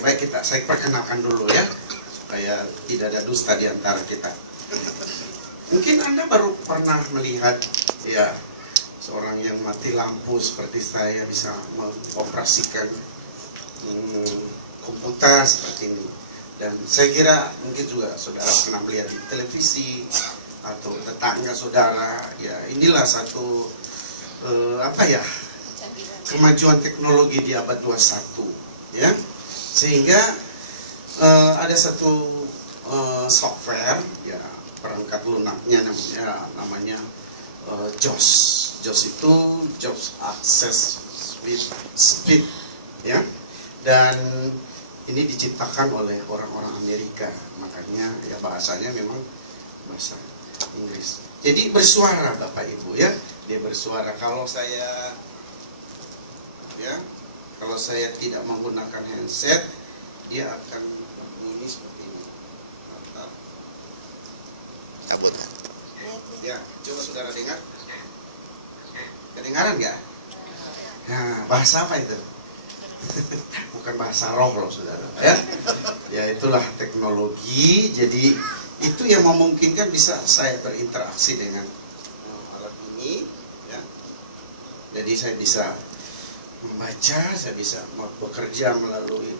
baik saya perkenalkan dulu ya, supaya tidak ada dusta di antara kita. Mungkin Anda baru pernah melihat ya seorang yang mati lampu seperti saya bisa mengoperasikan komputer seperti ini. Dan saya kira mungkin juga saudara pernah melihat di televisi atau tetangga saudara. Ya inilah satu kemajuan teknologi di abad 21 ya. Sehingga ada satu software ya, perangkat lunaknya namanya JOS. JOS itu Jobs Access Speed ya. Dan ini diciptakan oleh orang-orang Amerika, makanya ya bahasanya memang bahasa Inggris. Jadi bersuara Bapak Ibu ya, dia bersuara. Kalau saya tidak menggunakan handset, dia akan bunyi seperti ini. Mantap. Cabut. Ya, coba saudara dengar. Kedengaran nggak? Nah, bahasa apa itu? Bukan bahasa roh loh saudara ya. Ya itulah teknologi. Jadi itu yang memungkinkan bisa saya berinteraksi dengan alat ini ya. Jadi saya bisa membaca, saya bisa bekerja melalui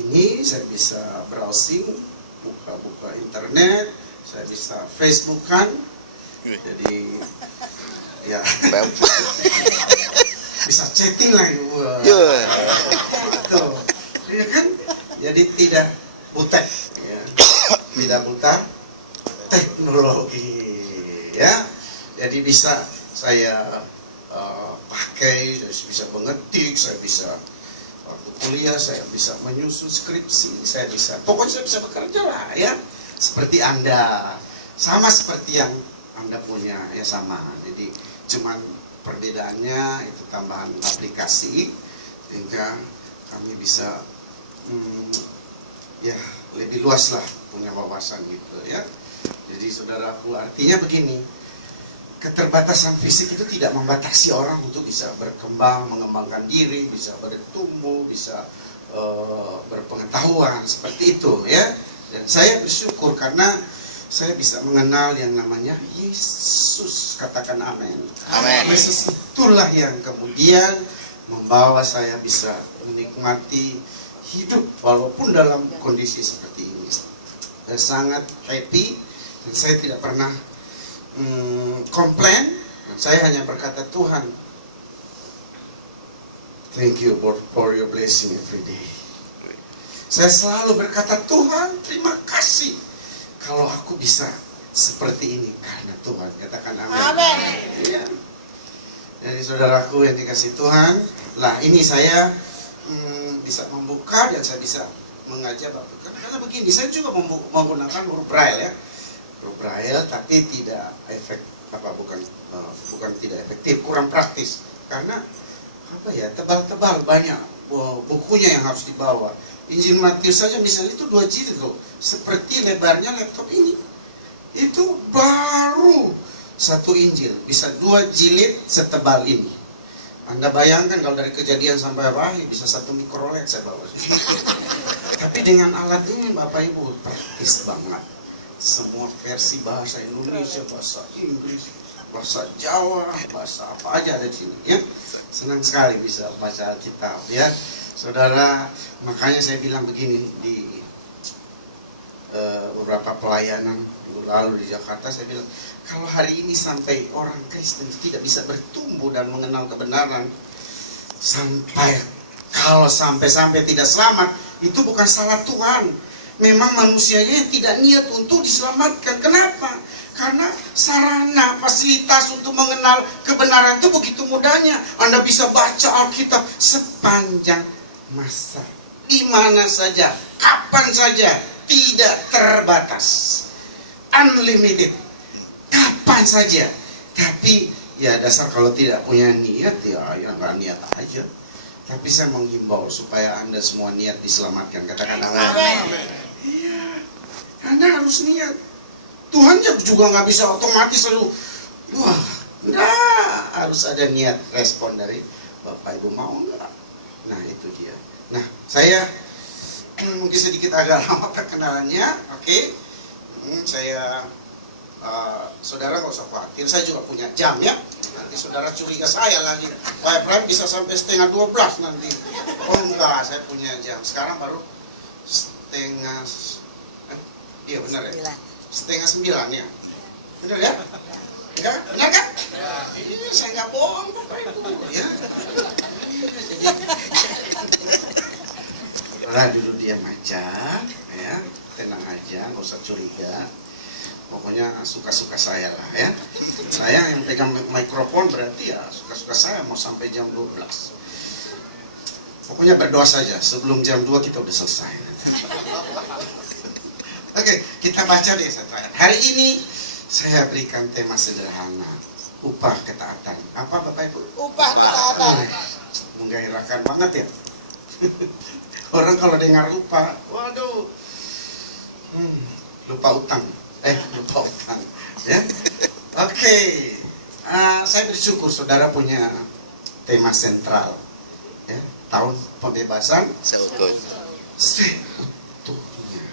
ini, saya bisa browsing, buka internet, saya bisa Facebookan. Jadi ya bisa chatting lagi. Tuh, ya kan? Jadi tidak buta, ya. Tidak buta teknologi, ya. Jadi bisa saya pakai, saya bisa mengetik, saya bisa waktu kuliah, saya bisa menyusun skripsi, saya bisa, pokoknya saya bisa bekerja lah, ya. Seperti Anda, sama seperti yang Anda punya, ya sama. Jadi cuman perbedaannya itu tambahan aplikasi sehingga kami bisa ya lebih luas lah punya wawasan gitu ya. Jadi saudaraku, artinya begini, keterbatasan fisik itu tidak membatasi orang untuk bisa berkembang, mengembangkan diri, bisa bertumbuh, bisa berpengetahuan seperti itu ya. Dan saya bersyukur karena saya bisa mengenal yang namanya Yesus. Katakan amin. Amin. Yesus itulah yang kemudian membawa saya bisa menikmati hidup walaupun dalam kondisi seperti ini. Saya sangat happy dan saya tidak pernah komplain. Saya hanya berkata, Tuhan, thank you for your blessing every day. Saya selalu berkata, Tuhan, terima kasih kalau aku bisa seperti ini karena Tuhan. Katakan amin. Amin. Ya. Jadi saudaraku yang dikasih Tuhan, lah ini saya bisa membuka dan saya bisa mengajar Bapak. Karena begini, saya juga menggunakan huruf braille ya. Huruf braille tapi tidak bukan tidak efektif, kurang praktis. Karena tebal-tebal banyak bukunya yang harus dibawa. Injil Matius saja misalnya itu 2 jilid loh, seperti lebarnya laptop ini. Itu baru 1 Injil, bisa 2 jilid setebal ini. Anda bayangkan kalau dari Kejadian sampai Wahyu bisa 1 mikrolet saya bawa. Tapi dengan alat ini Bapak Ibu praktis banget. Semua versi bahasa Indonesia, bahasa Inggris, bahasa Jawa, bahasa apa aja ada di sini ya. Senang sekali bisa baca Alkitab ya. Saudara, makanya saya bilang begini di beberapa pelayanan minggu lalu di Jakarta, saya bilang kalau hari ini sampai orang Kristen tidak bisa bertumbuh dan mengenal kebenaran, sampai tidak selamat, itu bukan salah Tuhan. Memang manusianya yang tidak niat untuk diselamatkan. Kenapa? Karena sarana, fasilitas untuk mengenal kebenaran itu begitu mudahnya. Anda bisa baca Alkitab sepanjang masa, di mana saja, kapan saja, tidak terbatas, unlimited, kapan saja. Tapi ya dasar kalau tidak punya niat ya nggak niat aja. Tapi saya menghimbau supaya Anda semua niat diselamatkan. Katakan amin. Iya, Anda harus niat. Tuhan juga nggak bisa otomatis lalu, harus ada niat respon dari Bapak Ibu, mau nggak? Nah itu dia. Nah saya Mungkin sedikit agak lama perkenalannya. Oke. Saya saudara nggak usah khawatir, saya juga punya jam ya. Nanti saudara curiga saya lagi, Pak Ibrahim bisa sampai 11:30 nanti. Oh enggak, saya punya jam. Sekarang baru setengah, iya benar ya? 8:30 ya? Benar ya? Enggak? Benar kan? Iya, saya nggak bohong Bapak Ibu ya. Saudara dulu diam aja ya, tenang aja, nggak usah curiga. Pokoknya suka-suka saya lah ya. Saya yang pegang mikrofon berarti ya suka-suka saya mau sampai jam 12. Pokoknya berdoa saja, sebelum jam 2 kita udah selesai. Oke, kita baca deh satu ayat. Hari ini saya berikan tema sederhana, upah ketaatan. Apa Bapak Ibu? Upah ketaatan. Menggairahkan banget ya. Orang kalau dengar upah, waduh, lupa utang. Lupa utang ya. Oke. Saya bersyukur saudara punya tema sentral ya, tahun pembebasan Seutuh. seutuhnya.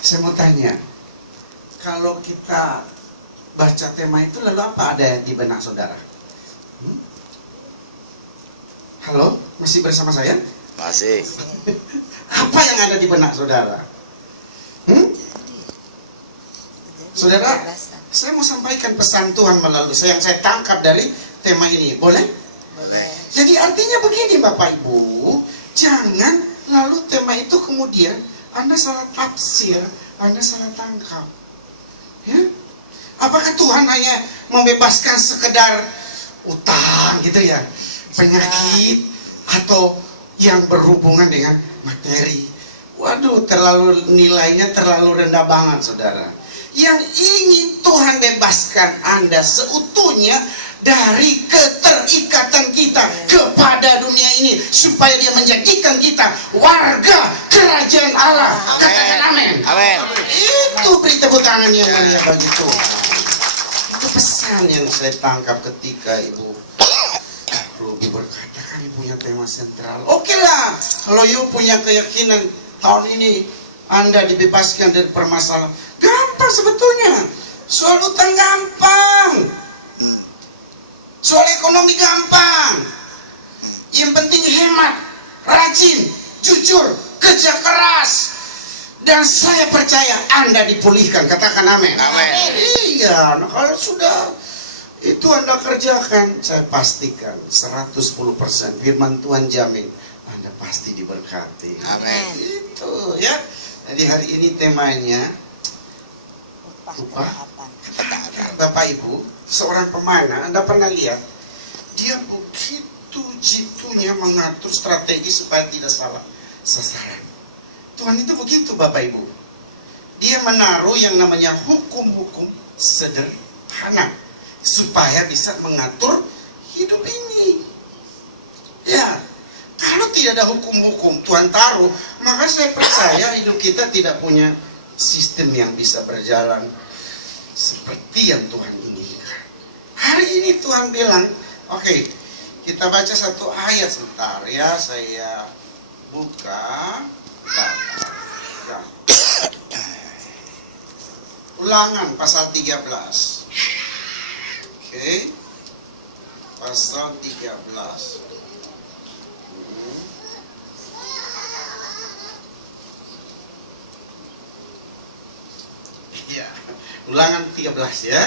Saya mau tanya, kalau kita baca tema itu lalu apa ada di benak saudara? Halo, masih bersama saya? Masih. Apa yang ada di benak saudara? Saudara, saya mau sampaikan pesan Tuhan melalui yang saya tangkap dari tema ini. Boleh? Boleh. Jadi artinya begini Bapak Ibu, jangan lalu tema itu kemudian Anda salah tafsir, Anda salah tangkap. Ya? Apakah Tuhan hanya membebaskan sekedar utang gitu ya, penyakit, atau yang berhubungan dengan materi? Waduh, nilainya terlalu rendah banget saudara. Yang ingin Tuhan bebaskan Anda seutuhnya dari keterikatan kita kepada dunia ini, supaya dia menjadikan kita warga kerajaan Allah. Katakan amin. Amin. Itu beri tepuk tangan yang mulia bagi Tuhan. Itu pesan yang saya tangkap ketika Ibu Ruby berkata kami punya tema sentral. Oke lah, kalau Ibu punya keyakinan tahun ini Anda dibebaskan dari permasalahan, gampang sebetulnya. Soal utang gampang, soal ekonomi gampang. Yang penting hemat, rajin, jujur, kerja keras, dan saya percaya Anda dipulihkan. Katakan amin. Amin. Iya, nah kalau sudah itu Anda kerjakan, saya pastikan 110% firman Tuhan jamin Anda pasti diberkati. Amin. Itu ya. Jadi hari ini temanya upah Ketaatan. Bapak Ibu, seorang pemanah, Anda pernah lihat, dia begitu jitunya mengatur strategi supaya tidak salah sasaran. Tuhan itu begitu Bapak Ibu. Dia menaruh yang namanya hukum-hukum sederhana supaya bisa mengatur hidup ini. Ya, kalau tidak ada hukum-hukum Tuhan taruh, maka saya percaya hidup kita tidak punya sistem yang bisa berjalan seperti yang Tuhan inginkan. Hari ini Tuhan bilang, oke, kita baca satu ayat sebentar ya, saya buka. Ya. Ulangan pasal 13. Oke. Pasal 13. Ya, Ulangan 13 ya.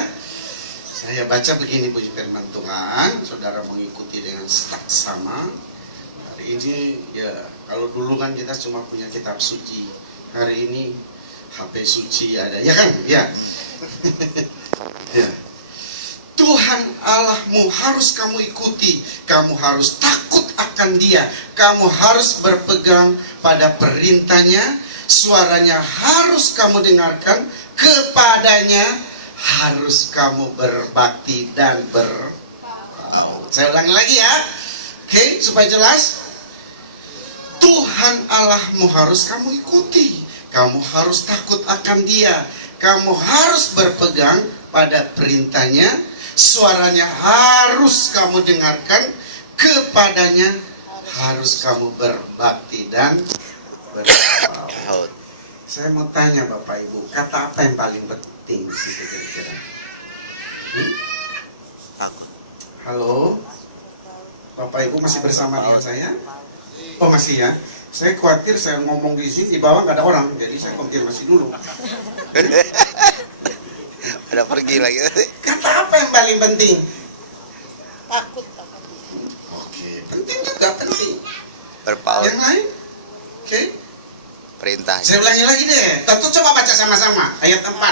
Saya baca begini puji firman Tuhan, saudara mengikuti dengan saksama. Hari ini ya, kalau dulu kan kita cuma punya kitab suci. Hari ini HP suci ada, ya kan? Ya. Ya. Tuhan Allahmu harus kamu ikuti, kamu harus takut akan Dia, kamu harus berpegang pada perintahnya, suaranya harus kamu dengarkan, kepadanya harus kamu berbakti dan Saya ulangi lagi ya, oke, supaya jelas. Tuhan Allahmu harus kamu ikuti, kamu harus takut akan Dia, kamu harus berpegang pada perintahnya, suaranya harus kamu dengarkan, kepadanya harus kamu berbakti dan Berpaut. Saya mau tanya Bapak Ibu, kata apa yang paling penting sih kira-kira? Aku. Halo? Bapak Ibu masih bersama dengan saya? Oh masih ya? Saya khawatir saya ngomong di sini, di bawah nggak ada orang, jadi saya konfirmasi dulu. Udah pergi lagi. Kata apa yang paling penting? Takut. Oke, penting juga, penting. Berpaut. Yang lain? Oke. Perintah. Saya ulangi lagi deh. Tentu coba baca sama-sama ayat 4. Kamu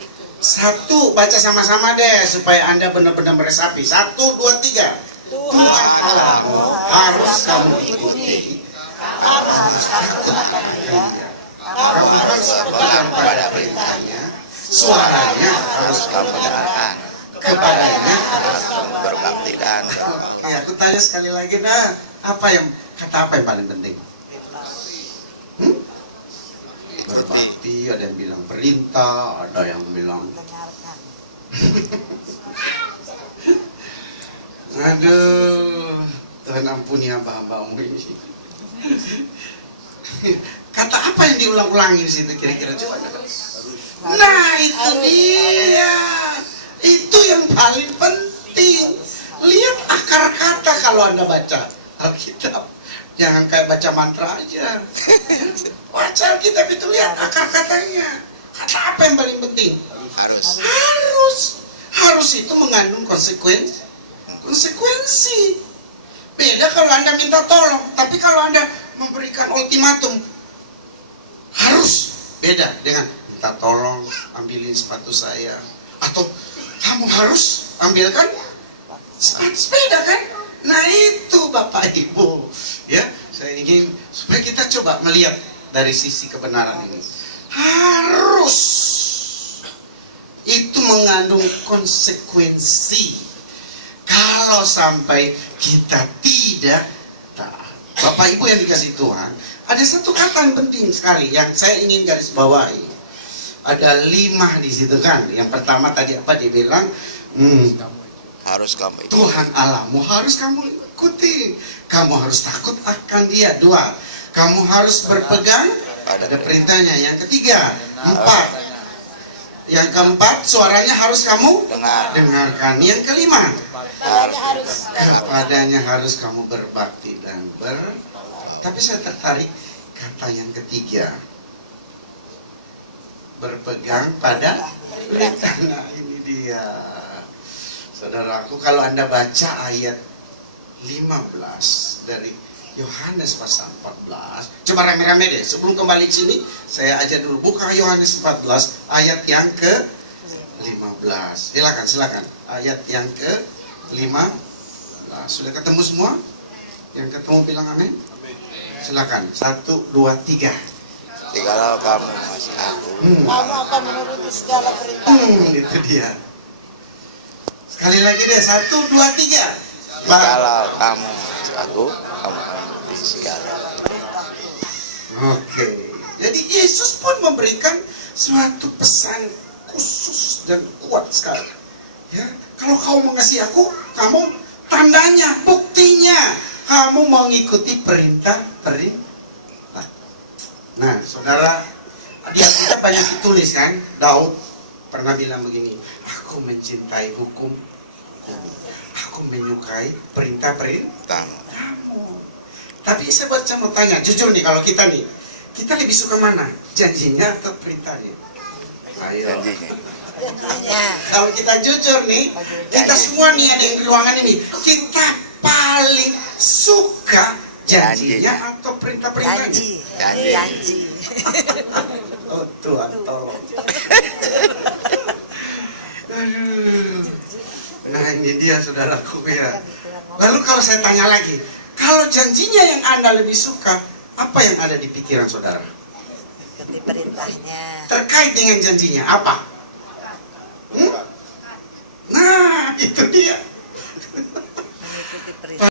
itu. Satu, baca sama-sama deh supaya Anda benar-benar meresapi. 1, 2, 3. Tuhan Allahmu harus kamu ikuti. Harus takut akan Dia. Kamu harus pegang pada perintahnya. Suaranya harus kamu dengarkan. Kepadanya Harus kamu Berbakti dan Oke, aku tanya sekali lagi dah. Kata apa yang paling penting? Berbakti, ada yang bilang perintah, ada yang bilang dengarkan. aduh, Tuhan ampuni hamba-hambamu ini. Kata apa yang diulang-ulangi di situ kira-kira coba? Nah, itu dia. Itu yang paling penting. Lihat akar kata kalau Anda baca Alkitab. Jangan kayak baca mantra aja. Baca Alkitab itu lihat akar katanya. Kata apa yang paling penting? harus. Harus itu mengandung konsekuensi. Beda kalau Anda minta tolong, tapi kalau Anda memberikan ultimatum, harus. Beda dengan minta tolong, ambilin sepatu saya, atau kamu harus ambilkan sepatu, beda kan? Nah itu Bapak Ibu, ya saya ingin supaya kita coba melihat dari sisi kebenaran ini. Harus itu mengandung konsekuensi. Kalau sampai kita tidak taat. Bapak Ibu yang dikasih Tuhan, ada satu kata yang penting sekali yang saya ingin garis bawahi. Ada 5 di situ kan. Yang pertama tadi apa dia bilang? Harus kamu ikuti. Tuhan Allahmu harus kamu ikuti. Kamu harus takut akan Dia. 2, kamu harus berpegang pada perintahnya. Yang ketiga, 4. Yang keempat, suaranya harus kamu dengarkan. Yang kelima, kepadanya harus kamu berbakti dan Tapi saya tertarik kata yang ketiga, berpegang pada perintah. Nah ini dia, saudaraku, kalau Anda baca ayat 15 dari Yohanes pasal 14. Coba rame-rame deh, sebelum kembali ke sini saya aja dulu buka Yohanes 14 ayat yang ke 15. Silakan. Ayat yang ke 15. Sudah ketemu semua? Yang ketemu bilang amin. Silakan. 1, 2, 3. Jikalau kamu masih aku, Kamu akan menuruti segala perintah. Itu dia. Sekali lagi deh, 1, 2, 3. jikalau kamu masih aku, kamu akan menuruti segala. Oke. Jadi Yesus pun memberikan suatu pesan khusus dan kuat sekali. Ya, kalau kamu mengasihi aku, kamu tandanya, buktinya, kamu mengikuti perintah-perintah. Nah, saudara, di Alkitab banyak ditulis kan, Daud pernah bilang begini, aku mencintai hukum, aku menyukai perintah-perintah kamu. Tapi saya mau tanya, jujur nih, kalau kita nih, kita lebih suka mana? Janjinya atau perintahnya? Ayo. Janjinya. Kalau kita jujur nih, kita semua nih ada yang di ruangan ini, kita paling suka janjinya atau perintah-perintahnya? Janji. Oh Tuhan tolong. Aduh. Nah ini dia saudaraku ya. Lalu kalau saya tanya lagi, kalau janjinya yang Anda lebih suka, apa yang ada di pikiran saudara? Ikuti perintahnya. Terkait dengan janjinya, apa? Nah, itu dia. Mengikuti perintah.